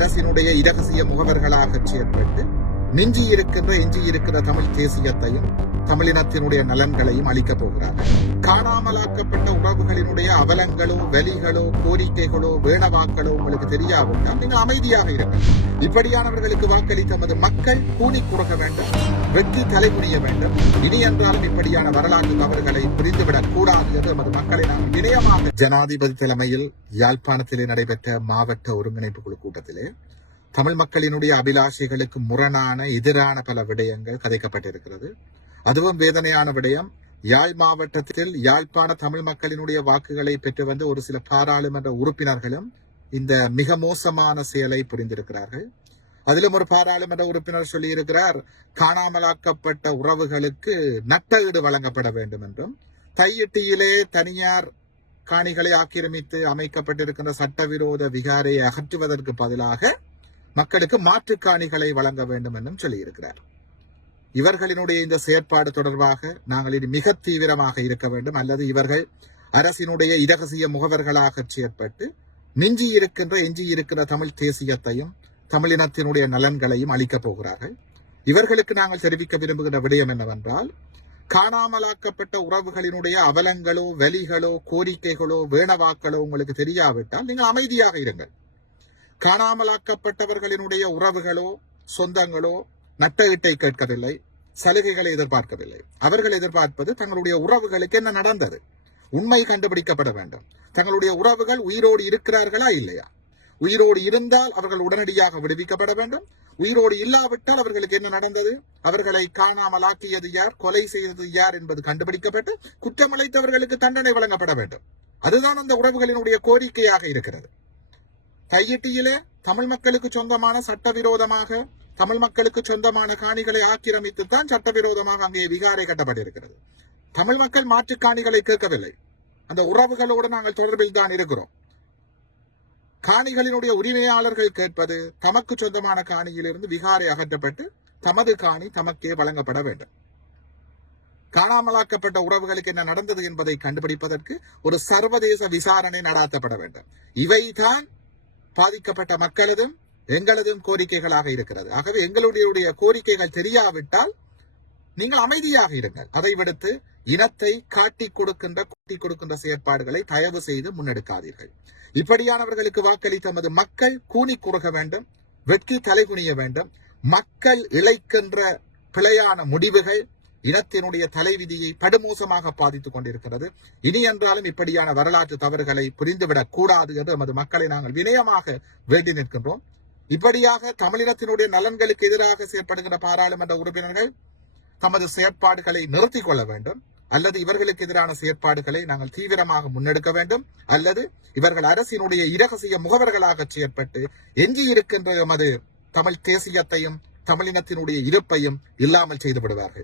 அரசினுடைய இரகசிய முகவர்களாக செயற்பட்டு மிஞ்சி இருக்கின்ற எஞ்சி இருக்கிற தமிழ் தேசியத்தையும் தமிழினத்தினுடைய நலன்களையும் அளிக்கப் போகிறார். காணாமலாக்கப்பட்ட உறவுகளினுடைய அவலங்களோ வலிகளோ கோரிக்கைகளோ வேணவாக்களோ உங்களுக்கு தெரியாவிட்டால் நீங்கள் அமைதியாக இருங்கள். இப்படியானவர்களுக்கு வாக்களித்த நமது மக்கள் கூனி குறுக வேண்டும் வெற்றி தலைமுடிய வேண்டும். இனி என்றாலும் இப்படியான வரலாற்று தவறுகளை புரிந்துவிடக் கூடாது என்று நமது மக்களை நாம் இணையமாக ஜனாதிபதி தலைமையில் யாழ்ப்பாணத்திலே நடைபெற்ற மாவட்ட ஒருங்கிணைப்பு குழு கூட்டத்திலே தமிழ் மக்களினுடைய அபிலாஷைகளுக்கு முரணான எதிரான பல விடயங்கள் கதைக்கப்பட்டிருக்கிறது. அதுவும் வேதனையான விடயம். யாழ் மாவட்டத்தில் யாழ்ப்பாண தமிழ் மக்களினுடைய வாக்குகளை பெற்று வந்த ஒரு சில பாராளுமன்ற உறுப்பினர்களும் இந்த மிக மோசமான செயலை புரிந்திருக்கிறார்கள். அதிலும் ஒரு பாராளுமன்ற உறுப்பினர் சொல்லியிருக்கிறார் காணாமலாக்கப்பட்ட உறவுகளுக்கு நட்டஈடு வழங்கப்பட வேண்டும் என்றும் தையிட்டியிலே தனியார் காணிகளை ஆக்கிரமித்து அமைக்கப்பட்டிருக்கின்ற சட்டவிரோத விகாரை அகற்றுவதற்கு பதிலாக மக்களுக்கு மாற்று காணிகளை வழங்க வேண்டும் என்றும் சொல்லியிருக்கிறார். இவர்களினுடைய இந்த செயற்பாடு தொடர்பாக நாங்கள் இனி மிக தீவிரமாக இருக்க வேண்டும். அல்லது இவர்கள் அரசினுடைய இரகசிய முகவர்களாக செயற்பட்டு மிஞ்சி இருக்கின்ற எஞ்சி இருக்கிற தமிழ் தேசியத்தையும் தமிழினத்தினுடைய நலன்களையும் அளிக்கப் போகிறார்கள். இவர்களுக்கு நாங்கள் தெரிவிக்க விரும்புகின்ற விடயம் என்னவென்றால் காணாமலாக்கப்பட்ட உறவுகளினுடைய அவலங்களோ வலிகளோ கோரிக்கைகளோ வேணவாக்களோ உங்களுக்கு தெரியாவிட்டால் நீங்கள் அமைதியாக இருங்கள். காணாமலாக்கப்பட்டவர்களினுடைய உறவுகளோ சொந்தங்களோ நட்டஈட்டை கேட்கவில்லை சலுகைகளை எதிர்பார்க்கவில்லை. அவர்கள் எதிர்பார்ப்பது தங்களுடைய உறவுகளுக்கு என்ன நடந்தது? உண்மை கண்டுபிடிக்கப்பட வேண்டும். தங்களுடைய உறவுகள் உயிரோடு இருக்கிறார்களா இல்லையா? உயிரோடு இருந்தால் அவர்கள் உடனடியாக விடுவிக்கப்பட வேண்டும். உயிரோடு இல்லாவிட்டால் அவர்களுக்கு என்ன நடந்தது? அவர்களை காணாமலாக்கியது யார்? கொலை செய்தது யார் என்பது கண்டுபிடிக்கப்பட்டு குற்றமளித்தவர்களுக்கு தண்டனை வழங்கப்பட வேண்டும். அதுதான் அந்த உறவுகளினுடைய கோரிக்கையாக இருக்கிறது. கையிட்டியிலே தமிழ் மக்களுக்கு சொந்தமான சட்டவிரோதமாக தமிழ் மக்களுக்கு சொந்தமான காணிகளை ஆக்கிரமித்து தான் சட்டவிரோதமாக அங்கே விகாரை கட்டப்பட்டிருக்கிறது. தமிழ் மக்கள் மாற்று காணிகளை கேட்கவில்லை. அந்த உறவுகளோடு நாங்கள் தொடர்பில் தான் இருக்கிறோம். காணிகளினுடைய உரிமையாளர்கள் கேட்பது தமக்கு சொந்தமான காணியிலிருந்து விகாரை அகற்றப்பட்டு தமது காணி தமக்கே வழங்கப்பட வேண்டும். காணாமலாக்கப்பட்ட உறவுகளுக்கு என்ன நடந்தது என்பதை கண்டுபிடிப்பதற்கு ஒரு சர்வதேச விசாரணை நடாத்தப்பட வேண்டும். இவைதான் பாதிக்கப்பட்ட மக்களதும் எங்களதும் கோரிக்கைகளாக இருக்கிறது. ஆகவே எங்களுடைய கோரிக்கைகள் தெரியாவிட்டால் நீங்கள் அமைதியாக இருங்கள். அதை விடுத்து இனத்தை காட்டி கொடுக்கின்ற கூட்டி கொடுக்கின்ற செயற்பாடுகளை தயவு செய்து முன்னெடுக்காதீர்கள். இப்படியானவர்களுக்கு வாக்களித்த நமது மக்கள் கூனி குறுக வேண்டும் வெட்கி தலைகுனிய வேண்டும். மக்கள் இழைக்கின்ற பிழையான முடிவுகள் இனத்தினுடைய தலைவிதியை படுமோசமாக பாதித்துக் கொண்டிருக்கிறது. இனி என்றாலும் இப்படியான வரலாற்று தவறுகளை புரிந்துவிடக் கூடாது என்று நமது மக்களை நாங்கள் வினயமாக வேண்டி நிற்கின்றோம். இப்படியாக தமிழினத்தினுடைய நலன்களுக்கு எதிராக செயற்படுகின்ற பாராளுமன்ற உறுப்பினர்கள் தமது செயற்பாடுகளை நிறுத்திக் கொள்ள வேண்டும். அல்லது இவர்களுக்கு எதிரான செயற்பாடுகளை நாங்கள் தீவிரமாக முன்னெடுக்க வேண்டும். அல்லது இவர்கள் அரசினுடைய இரகசிய முகவர்களாக செயற்பட்டு எஞ்சி இருக்கின்ற எமது தமிழ் தேசியத்தையும் தமிழினத்தினுடைய இருப்பையும் இல்லாமல் செய்து விடுவார்கள்.